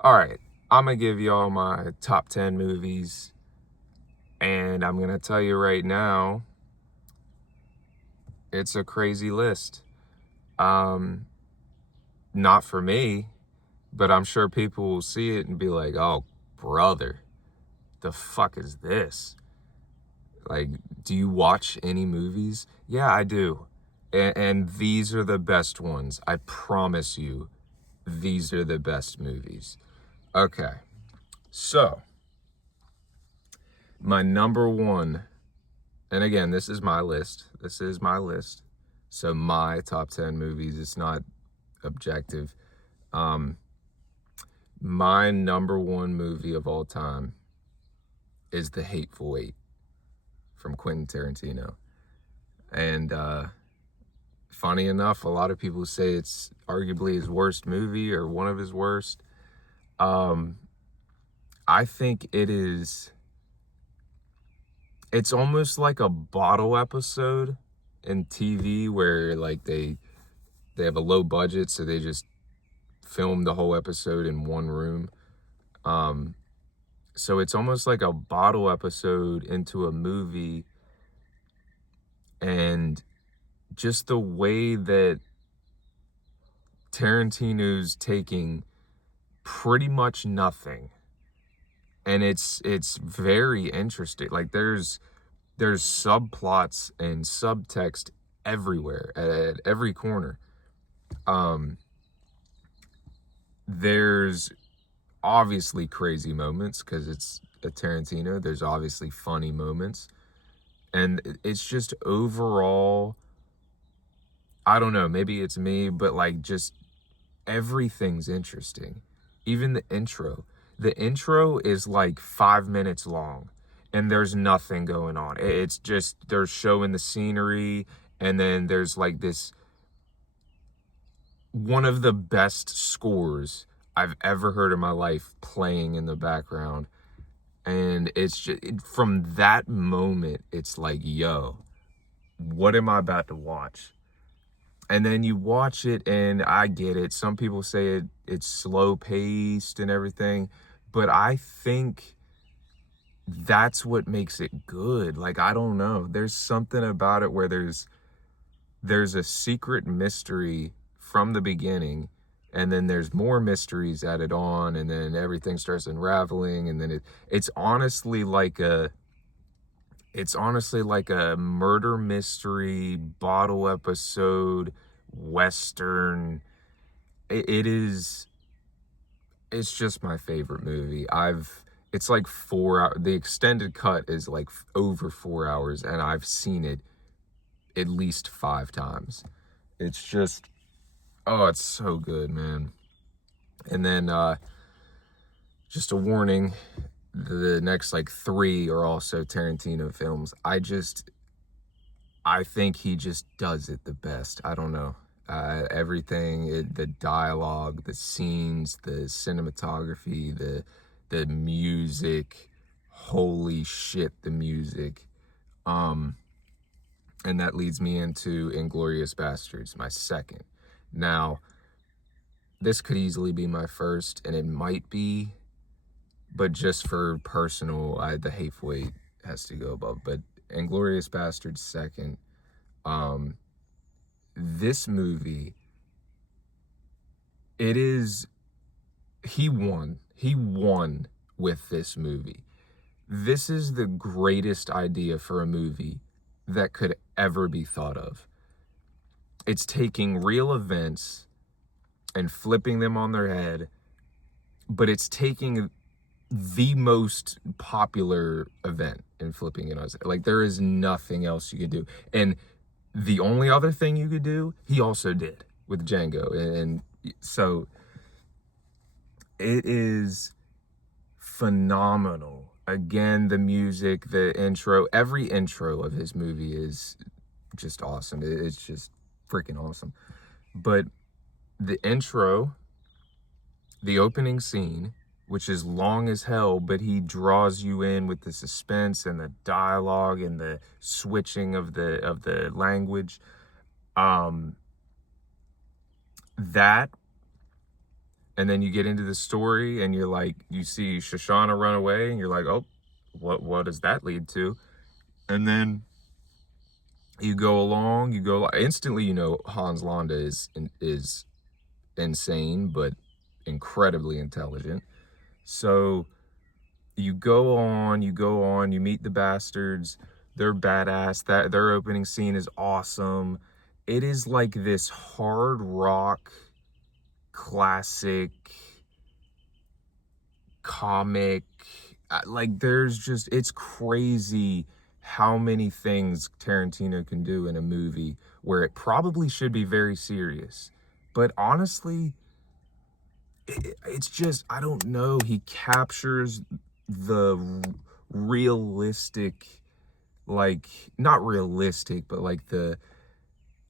All right, I'm gonna give y'all my top 10 movies, and I'm gonna tell you right now, it's a crazy list. Um, Not for me, but I'm sure people will see it and be like, oh, brother, the fuck is this? Like, do you watch any movies? Yeah, I do. And these are the best ones. I promise you, these are the best movies. Okay, so my number one. And again, this is my list. This is my list. So my top 10 movies, it's not objective. Um, my number one movie of all time is The Hateful Eight from Quentin Tarantino. And funny enough, a lot of people say it's arguably his worst movie or one of his worst. Um, I think it's almost like a bottle episode in TV where like they have a low budget, so they just film the whole episode in one room. Um, so it's almost like a bottle episode into a movie, and just the way that Tarantino's taking pretty much nothing, and it's very interesting. Like there's subplots and subtext everywhere at every corner. Um, there's obviously crazy moments because it's a Tarantino. There's obviously funny moments. And it's just overall, I don't know, maybe it's me, but like just everything's interesting. Even the intro. The intro is like 5 minutes long and there's nothing going on. It's just they're showing the scenery, and then there's like this one of the best scores I've ever heard in my life playing in the background. And it's just from that moment, it's like, yo, what am I about to watch? And then you watch it, and I get it. Some people say it's slow paced and everything, but I think that's what makes it good. Like, I don't know. There's something about it where there's a secret mystery from the beginning, and then there's more mysteries added on, and then everything starts unraveling, and then it's honestly like a murder mystery bottle episode western. It is, it's just my favorite movie. It's like 4 hours. The extended cut is like over 4 hours, and I've seen it at least 5 times. It's just, oh, it's so good, man. And then just a warning, the next like three are also Tarantino films. I think he just does it the best. I don't know. Everything, the dialogue, the scenes, the cinematography, the music. Holy shit, the music. Um, and that leads me into Inglourious Basterds, my second. Now, this could easily be my first, and it might be, but just for personal, The Hateful Eight has to go above. But Inglourious Basterds second. Um, this movie, it is, he won with this movie. This is the greatest idea for a movie that could ever be thought of. It's taking real events and flipping them on their head, but it's taking the most popular event and flipping it on its head. Like, there is nothing else you could do. And the only other thing you could do, he also did with Django. And so it is phenomenal. Again, the music, the intro, every intro of his movie is just awesome. It's just freaking awesome. But the intro, the opening scene, which is long as hell, but he draws you in with the suspense and the dialogue and the switching of the language. That And then you get into the story and you're like, you see Shoshana run away and you're like, oh, what does that lead to? And then you go along, instantly, Hans Landa is insane, but incredibly intelligent. So you go on, you meet the bastards. They're badass. That their opening scene is awesome. It is like this hard rock classic comic. Like it's crazy how many things Tarantino can do in a movie where it probably should be very serious. But honestly, it's just, I don't know, he captures the realistic, like, not realistic, but like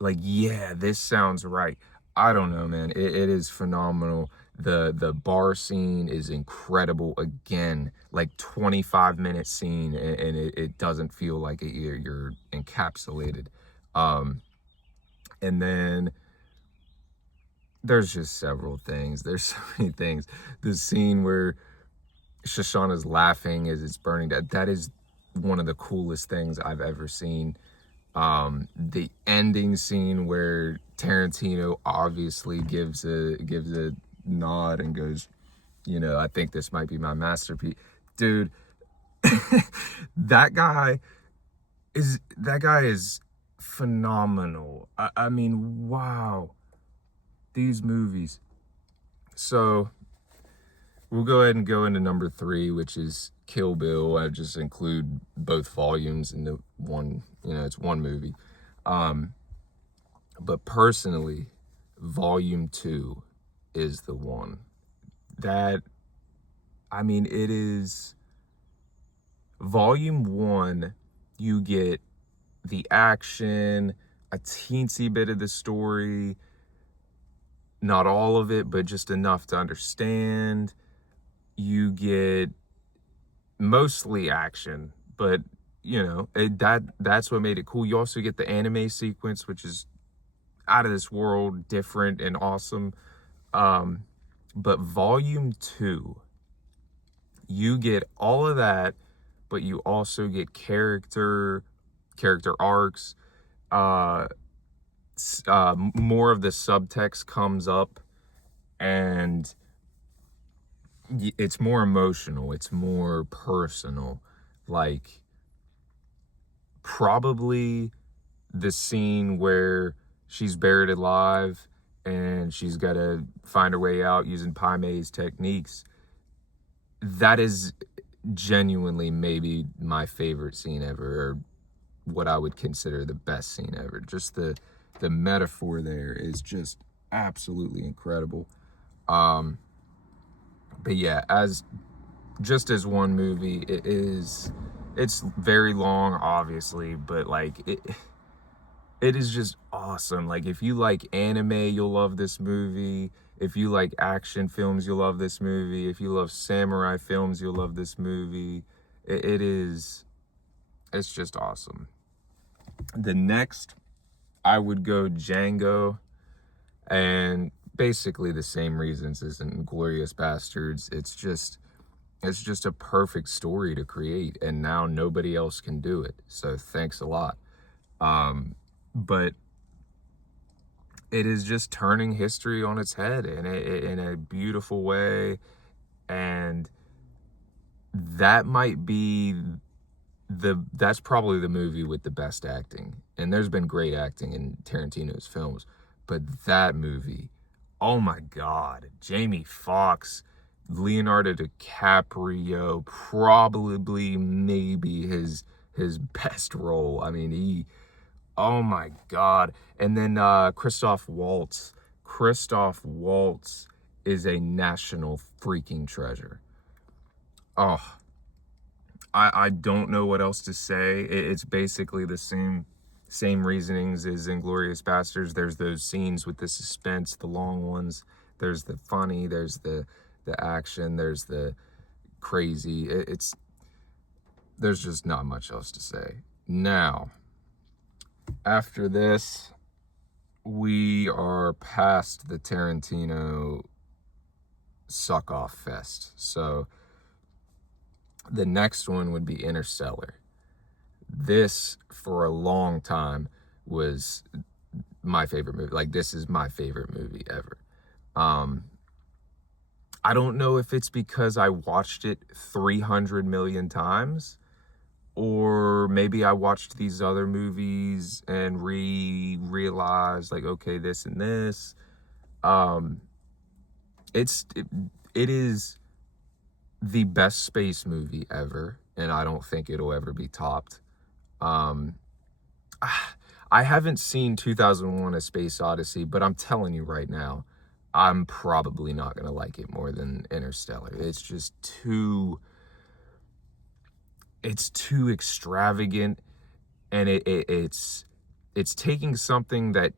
yeah, this sounds right. I don't know, man. It is phenomenal. The bar scene is incredible. Again, like 25-minute scene, and it doesn't feel like you're encapsulated. And then there's just several things. There's so many things. The scene where Shoshana's laughing as it's burning, that is one of the coolest things I've ever seen. The ending scene where Tarantino obviously gives a nod and goes, I think this might be my masterpiece. Dude, that guy is phenomenal. I mean, wow. These movies. So we'll go ahead and go into number 3, which is Kill Bill. I just include both volumes into one, it's one movie. But personally, volume 2 is the one that, it is volume 1. You get the action, a teensy bit of the story, not all of it, but just enough to understand. You get mostly action, but that's what made it cool. You also get the anime sequence, which is out of this world, different and awesome. But volume 2, you get all of that, but you also get character arcs. More of the subtext comes up, and it's more emotional, it's more personal. Like, probably the scene where she's buried alive and she's got to find her way out using Pai Mei's techniques, that is genuinely maybe my favorite scene ever, or what I would consider the best scene ever. Just the metaphor there is just absolutely incredible. But yeah, as one movie, it's very long, obviously, but like it is just awesome. Like, if you like anime, you'll love this movie. If you like action films, you'll love this movie. If you love samurai films, you'll love this movie. It's just awesome. The next, I would go Django, and basically the same reasons as in Inglourious Bastards. It's just a perfect story to create, and now nobody else can do it. So thanks a lot. But it is just turning history on its head in a beautiful way, and that might be that's probably the movie with the best acting. And there's been great acting in Tarantino's films, but that movie, oh my God, Jamie Foxx, Leonardo DiCaprio, probably maybe his best role. I mean, oh my God. And then Christoph Waltz. Christoph Waltz is a national freaking treasure. Oh, I don't know what else to say. It's basically the same reasonings as Inglourious Bastards. There's those scenes with the suspense, the long ones. There's the funny. There's the action. There's the crazy. There's just not much else to say. Now, after this, we are past the Tarantino suck off fest. So the next one would be Interstellar. This, for a long time, was my favorite movie. Like, this is my favorite movie ever. I don't know if it's because I watched it 300 million times, or maybe I watched these other movies and realized, like, okay, this and this. It is the best space movie ever, and I don't think it'll ever be topped. I haven't seen 2001: A Space Odyssey, but I'm telling you right now, I'm probably not going to like it more than Interstellar. It's just it's too extravagant, and it's taking something that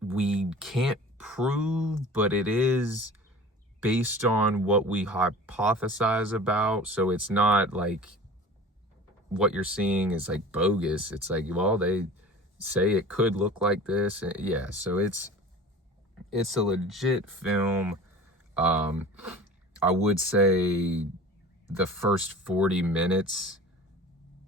we can't prove, but it is based on what we hypothesize about. So it's not like what you're seeing is like bogus. It's like, well, they say it could look like this. And yeah, so it's a legit film. I would say the first 40 minutes,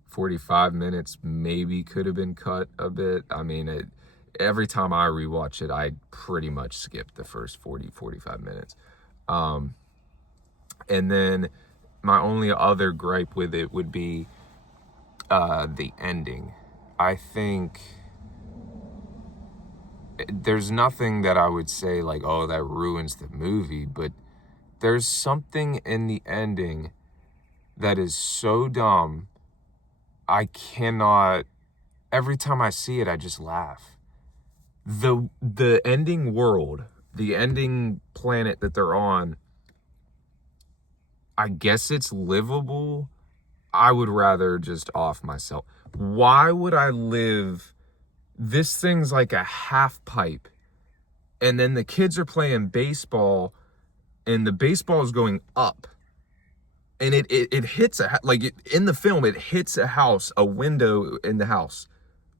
45 minutes maybe could have been cut a bit. I mean, every time I rewatch it, I pretty much skip the first 45 minutes. And then my only other gripe with it would be the ending. I think there's nothing that I would say like, oh, that ruins the movie, but there's something in the ending that is so dumb. I cannot, every time I see it, I just laugh. The ending world, the ending planet that they're on, I guess it's livable. I would rather just off myself. Why would I live? This thing's like a half pipe, and then the kids are playing baseball, and the baseball is going up, and it hits in the film, it hits a house, a window in the house.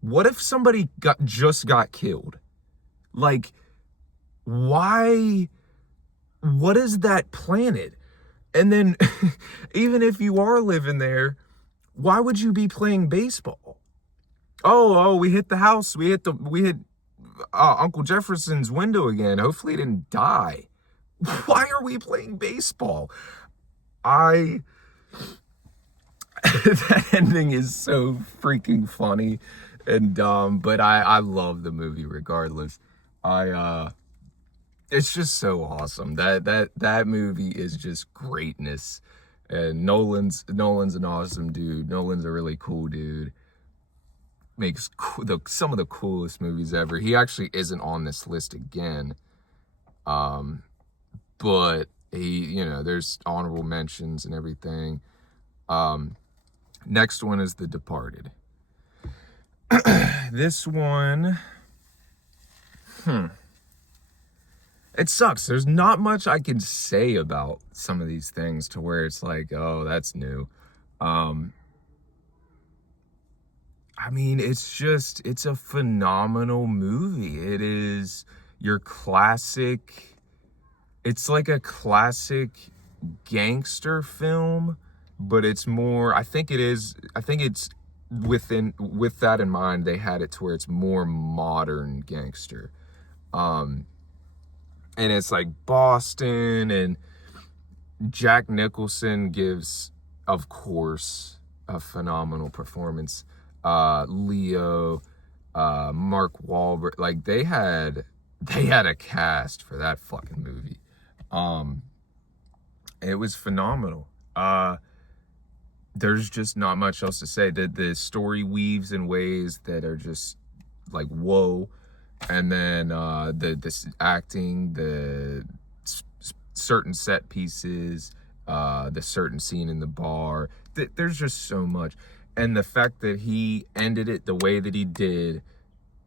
What if somebody just got killed? Like, why? What is that planet? And then, even if you are living there, why would you be playing baseball? Oh, we hit the house. We hit Uncle Jefferson's window again. Hopefully he didn't die. Why are we playing baseball? That ending is so freaking funny and dumb, but I love the movie regardless. It's just so awesome. That movie is just greatness. And Nolan's an awesome dude. Nolan's a really cool dude. Makes some of the coolest movies ever. He actually isn't on this list again. But he, there's honorable mentions and everything. Next one is The Departed. This one, it sucks. There's not much I can say about some of these things to where it's like, oh, that's new. I mean, it's a phenomenal movie. It is your classic, it's like a classic gangster film, but it's more, I think it's with that in mind, they had it to where it's more modern gangster. And it's like Boston, and Jack Nicholson gives, of course, a phenomenal performance. Leo, Mark Wahlberg, like they had a cast for that fucking movie. It was phenomenal. There's just not much else to say. The story weaves in ways that are just like, whoa. And then this acting, the certain set pieces, the certain scene in the bar, there's just so much. And the fact that he ended it the way that he did,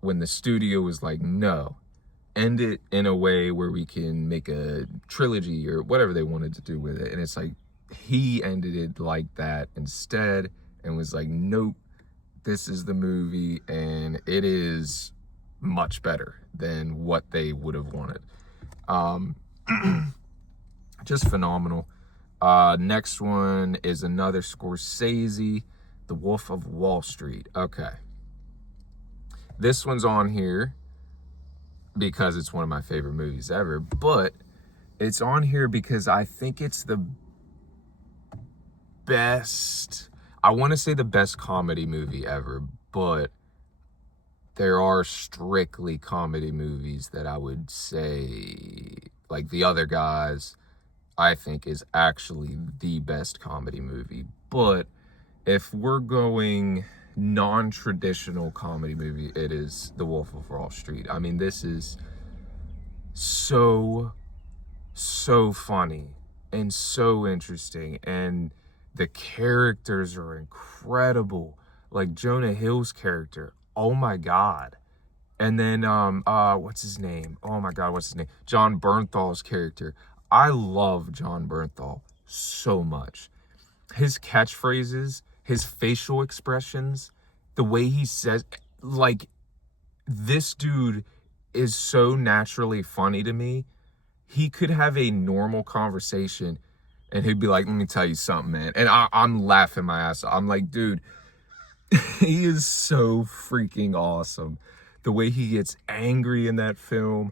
when the studio was like, no, end it in a way where we can make a trilogy or whatever they wanted to do with it. And it's like, he ended it like that instead and was like, nope, this is the movie, and it is much better than what they would have wanted. Just phenomenal. Next one is another Scorsese, The Wolf of Wall Street. Okay. This one's on here because it's one of my favorite movies ever, but it's on here because I think it's the best, I want to say the best comedy movie ever, but there are strictly comedy movies that I would say, like The Other Guys, I think is actually the best comedy movie. But if we're going non-traditional comedy movie, it is The Wolf of Wall Street. I mean, this is so funny and so interesting, and the characters are incredible. Like Jonah Hill's character, oh my god. And then what's his name? Oh my god, what's his name? John Bernthal's character. I love John Bernthal so much. His catchphrases, his facial expressions, the way he says, like, this dude is so naturally funny to me. He could have a normal conversation and he'd be like, let me tell you something, man. And I'm laughing my ass off. I'm like, dude, he is so freaking awesome. The way he gets angry in that film,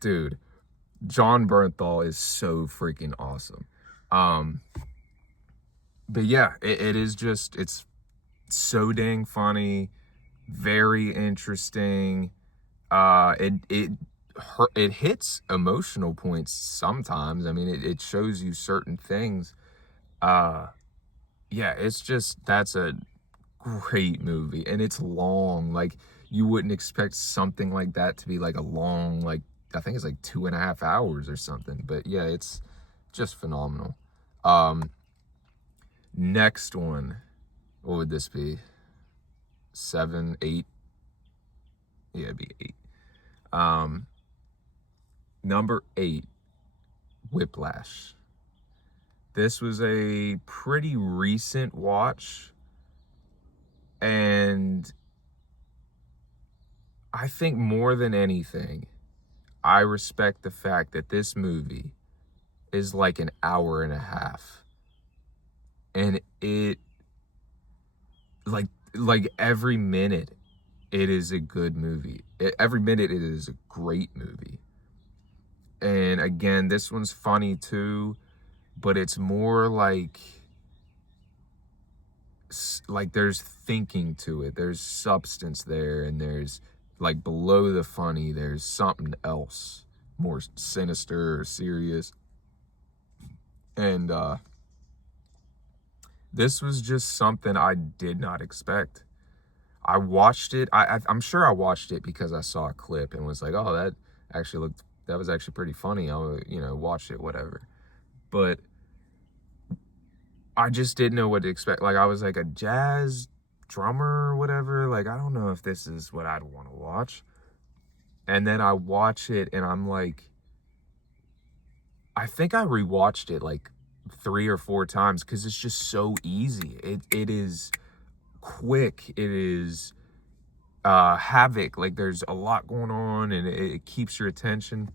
dude, John Bernthal is so freaking awesome. But yeah, it is just, it's so dang funny, very interesting. It hits emotional points sometimes. I mean, it shows you certain things. Yeah, it's just, that's a great movie, and it's long. Like, you wouldn't expect something like that to be like a long, like, I think it's like 2.5 hours or something. But yeah, it's just phenomenal. Next one, what would this be? 7, 8? Yeah, it'd be 8. Number 8, Whiplash. This was a pretty recent watch, and I think more than anything, I respect the fact that this movie is like an hour and a half. And it, like every minute, it is a good movie. Every minute, it is a great movie. And again, this one's funny too, but it's more like there's thinking to it. There's substance there, and there's, like, below the funny, there's something else more sinister or serious. And this was just something I did not expect. I watched it. I'm sure I watched it because I saw a clip and was like, oh, that was actually pretty funny. I'll, watch it, whatever. But I just didn't know what to expect. Like, I was like, a jazz drummer or whatever. Like, I don't know if this is what I'd want to watch. And then I watch it and I'm like, I think I rewatched it like 3 or 4 times because it's just so easy. It is quick. It is havoc. Like, there's a lot going on, and it keeps your attention.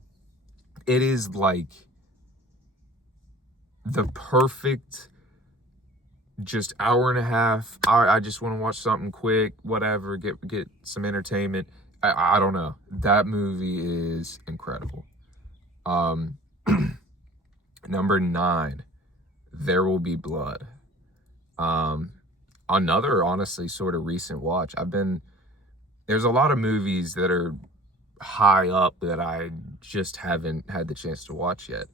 It is like the perfect just hour and a half. I just want to watch something quick, whatever, get some entertainment. I don't know. That movie is incredible. Number 9, There Will Be Blood. Another, honestly, sort of recent watch. There's a lot of movies that are high up that I just haven't had the chance to watch yet.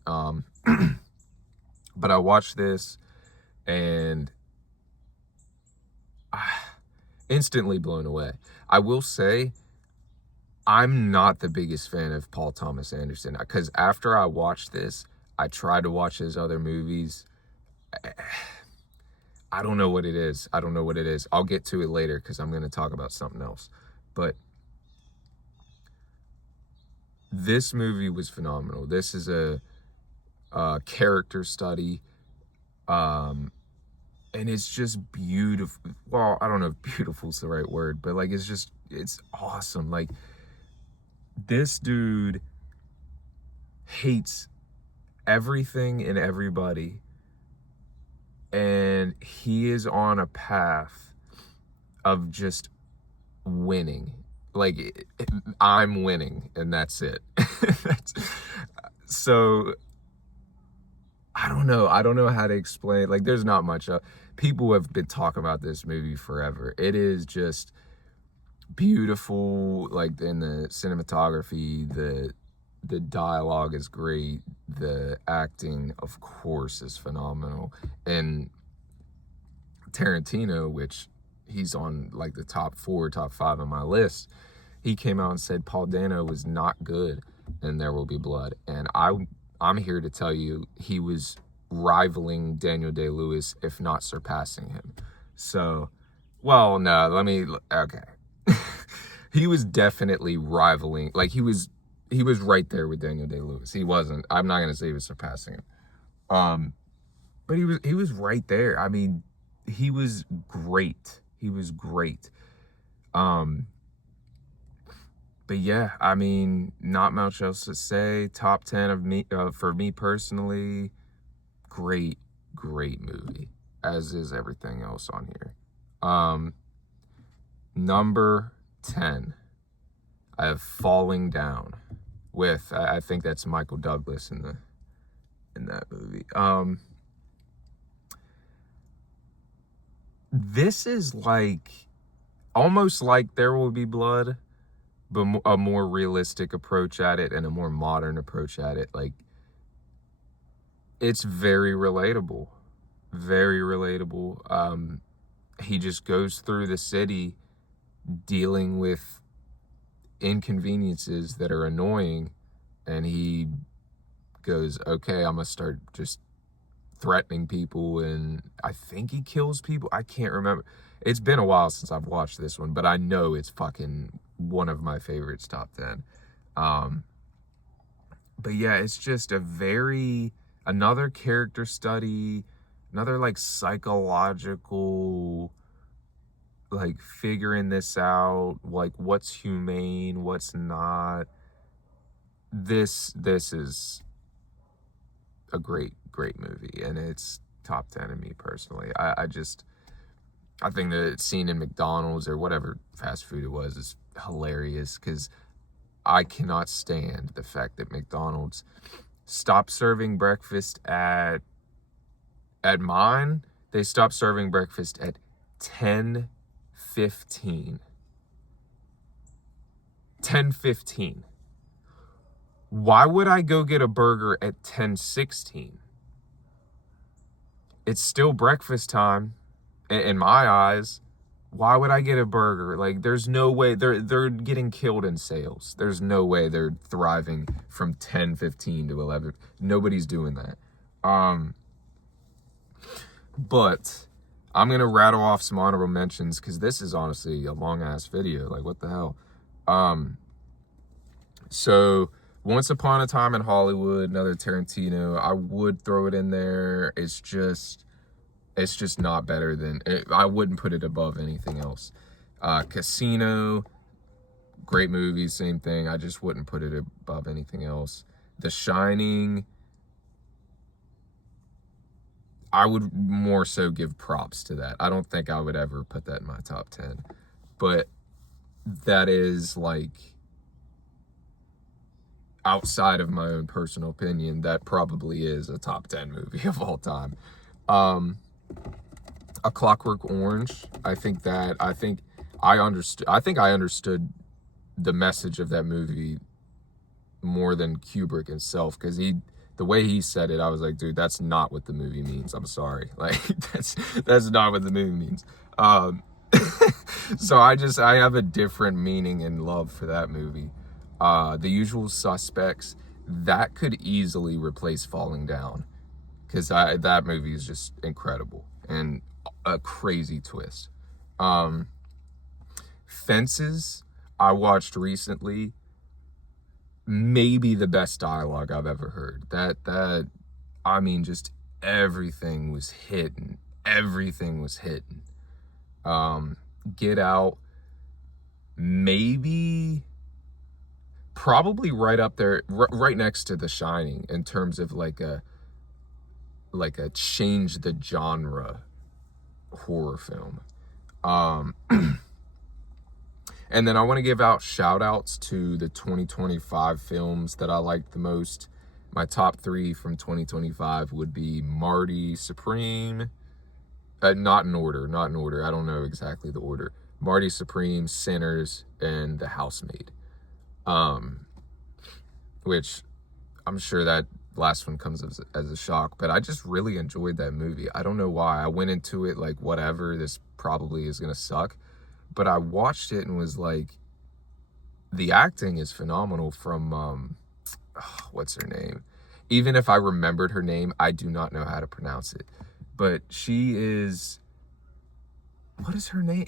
But I watched this and instantly blown away. I will say, I'm not the biggest fan of Paul Thomas Anderson, because after I watched this, I tried to watch his other movies. I don't know what it is. I'll get to it later because I'm going to talk about something else. But this movie was phenomenal. This is a character study. And it's just beautiful. Well, I don't know if beautiful is the right word, but like, it's awesome. Like, this dude hates everything and everybody, and he is on a path of just winning. Like, I'm winning, and that's it. So I don't know how to explain. Like, there's not much. People have been talking about this movie forever. It is just beautiful. Like, in the cinematography, the dialogue is great. The acting, of course, is phenomenal. And Tarantino, which he's on like the top 4, top 5 on my list, he came out and said Paul Dano was not good in There Will Be Blood. And I'm here to tell you he was rivaling Daniel Day-Lewis, if not surpassing him. So, well, no, okay. He was definitely rivaling, like he was right there with Daniel Day-Lewis. He wasn't, I'm not going to say he was surpassing him. But he was right there. I mean, he was great. He was great. But yeah, I mean, not much else to say. Top 10 of me, for me personally. Great movie, as is everything else on here. Number 10, I have Falling Down with, I think that's Michael Douglas in that movie. This is like, almost like There Will Be Blood, but a more realistic approach at it and a more modern approach at it. Like, it's very relatable. Very relatable. He just goes through the city dealing with inconveniences that are annoying, and he goes, okay, I'm gonna start just threatening people, and I think he kills people. I can't remember. It's been a while since I've watched this one, but I know it's fucking one of my favorites, top 10. But yeah, it's just another character study, another like psychological, like figuring this out, like what's humane, what's not. This is a great movie, and it's top 10 in me personally. I think the scene in McDonald's or whatever fast food it was is hilarious, because I cannot stand the fact that McDonald's stopped serving breakfast at mine. They stopped serving breakfast at 10:15. 10:15. Why would I go get a burger at 10:16? It's still breakfast time in my eyes. Why would I get a burger? Like, there's no way. They're getting killed in sales. There's no way they're thriving from 10:15 to 11. Nobody's doing that. But I'm gonna rattle off some honorable mentions, because this is honestly a long ass video. Like, what the hell? So Once Upon a Time in Hollywood, another Tarantino. I would throw it in there. It's just not better than it. I wouldn't put it above anything else. Casino, great movie, same thing. I just wouldn't put it above anything else. The Shining, I would more so give props to that. I don't think I would ever put that in my top 10. But that is like, outside of my own personal opinion, that probably is a top 10 movie of all time. A Clockwork Orange, I think I understood the message of that movie more than Kubrick himself, because the way he said it, I was like, dude, that's not what the movie means. I'm sorry. Like, that's not what the movie means. So I have a different meaning and love for that movie. The Usual Suspects, that could easily replace Falling Down, because that movie is just incredible and a crazy twist. Fences, I watched recently. Maybe the best dialogue I've ever heard. That I mean, just everything was hitting. Get Out, maybe probably right up there, right next to The Shining in terms of like a change the genre horror film. And then I want to give out shout outs to the 2025 films that I liked the most. My top 3 from 2025 would be Marty Supreme. Not in order. I don't know exactly the order. Marty Supreme, Sinners, and The Housemaid. Which I'm sure that last one comes as a shock, but I just really enjoyed that movie. I don't know why. I went into it like, whatever, this probably is going to suck. But I watched it and was like, the acting is phenomenal from, what's her name? Even if I remembered her name, I do not know how to pronounce it. But she is, what is her name?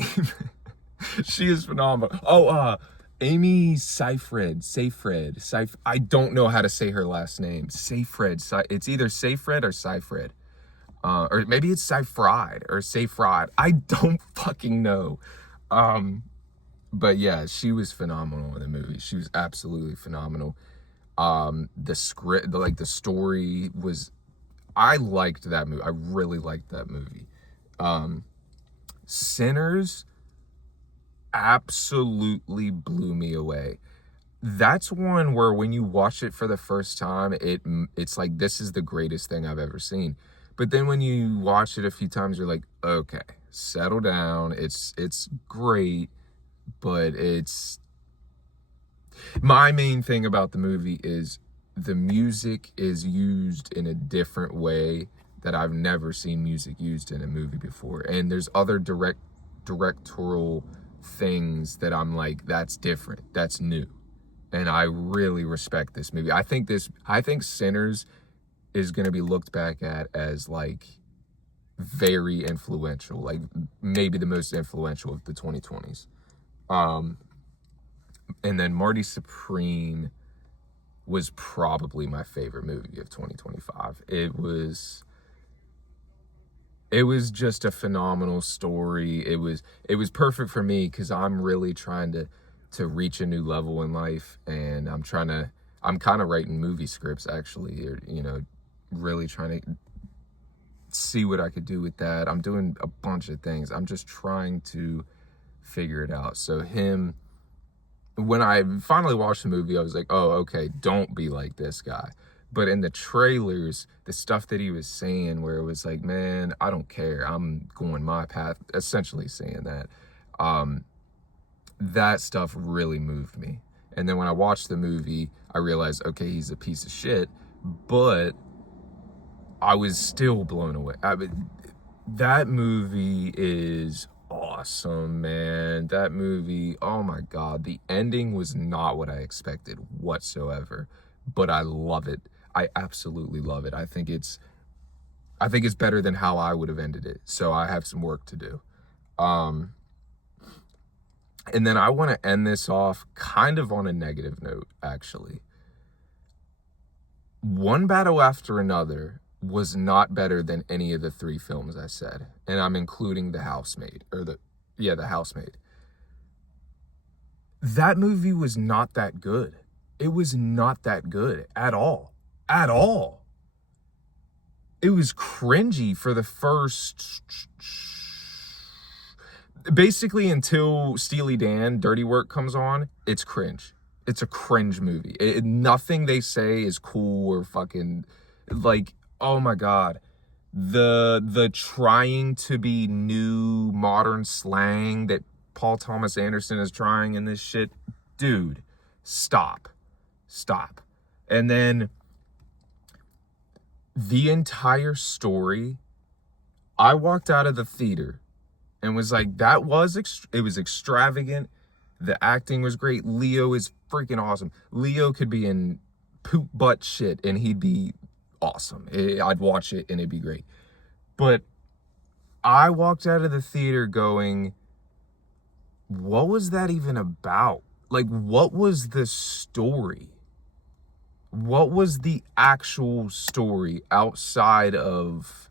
She is phenomenal. Oh, Amy Seyfried. I don't know how to say her last name. Seyfried. It's either Seyfried or Seyfried. Or maybe it's Seyfried or Seyfried. I don't fucking know. But yeah, she was phenomenal in the movie. She was absolutely phenomenal. The script, the story was, I liked that movie. I really liked that movie. Sinners absolutely blew me away. That's one where when you watch it for the first time, it's like, this is the greatest thing I've ever seen. But then when you watch it a few times, you're like, okay, settle down. It's great, but my main thing about the movie is the music is used in a different way that I've never seen music used in a movie before. And there's other directorial things that I'm like, that's different, that's new. And I really respect this movie. I think Sinners is going to be looked back at as like very influential, like maybe the most influential of the 2020s. And then Marty Supreme was probably my favorite movie of 2025. It was just a phenomenal story. It was perfect for me because I'm really trying to reach a new level in life, and I'm kind of writing movie scripts actually, or, really trying to see what I could do with that. I'm doing a bunch of things. I'm just trying to figure it out. So when I finally watched the movie, I was like, oh, okay, don't be like this guy. But in the trailers, the stuff that he was saying, where it was like, man, I don't care, I'm going my path, essentially saying that, that stuff really moved me. And then when I watched the movie, I realized, okay, he's a piece of shit, but I was still blown away. That movie is awesome, man. That movie, oh my God, the ending was not what I expected whatsoever, but I love it. I absolutely love it. I think it's better than how I would have ended it. So I have some work to do. And then I want to end this off kind of on a negative note, actually. One Battle After Another was not better than any of the 3 films I said. And I'm including The Housemaid, The Housemaid. That movie was not that good. It was not that good at all. At all. It was cringy for the first... Basically, until Steely Dan, Dirty Work comes on, it's cringe. It's a cringe movie. Nothing they say is cool or fucking... Like, oh my God. The trying to be new modern slang that Paul Thomas Anderson is trying in this shit. Dude, stop. And then the entire story, I walked out of the theater and was like, it was extravagant. The acting was great. Leo is freaking awesome. Leo could be in poop butt shit and he'd be awesome. I'd watch it and it'd be great. But I walked out of the theater going, what was that even about? Like, what was the story? What was the actual story outside of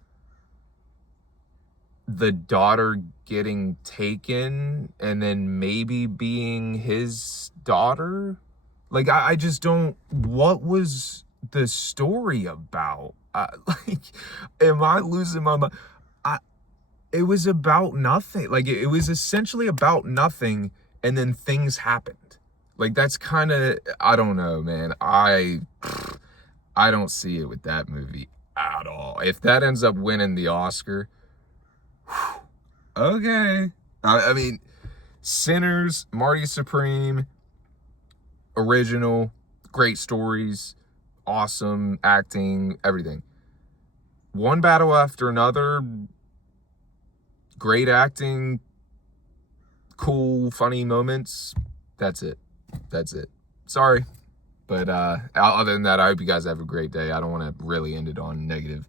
the daughter getting taken and then maybe being his daughter? Like, I just don't, what was the story about? Like, am I losing my mind? I, it was about nothing. Like, it was essentially about nothing, and then things happened. Like, that's kind of, I don't know, man. I don't see it with that movie at all. If that ends up winning the Oscar, okay. I mean, Sinners, Marty Supreme, original, great stories, awesome acting, everything. One battle after another, great acting, cool, funny moments. That's it. That's it. Sorry. But other than that, I hope you guys have a great day. I don't want to really end it on negative.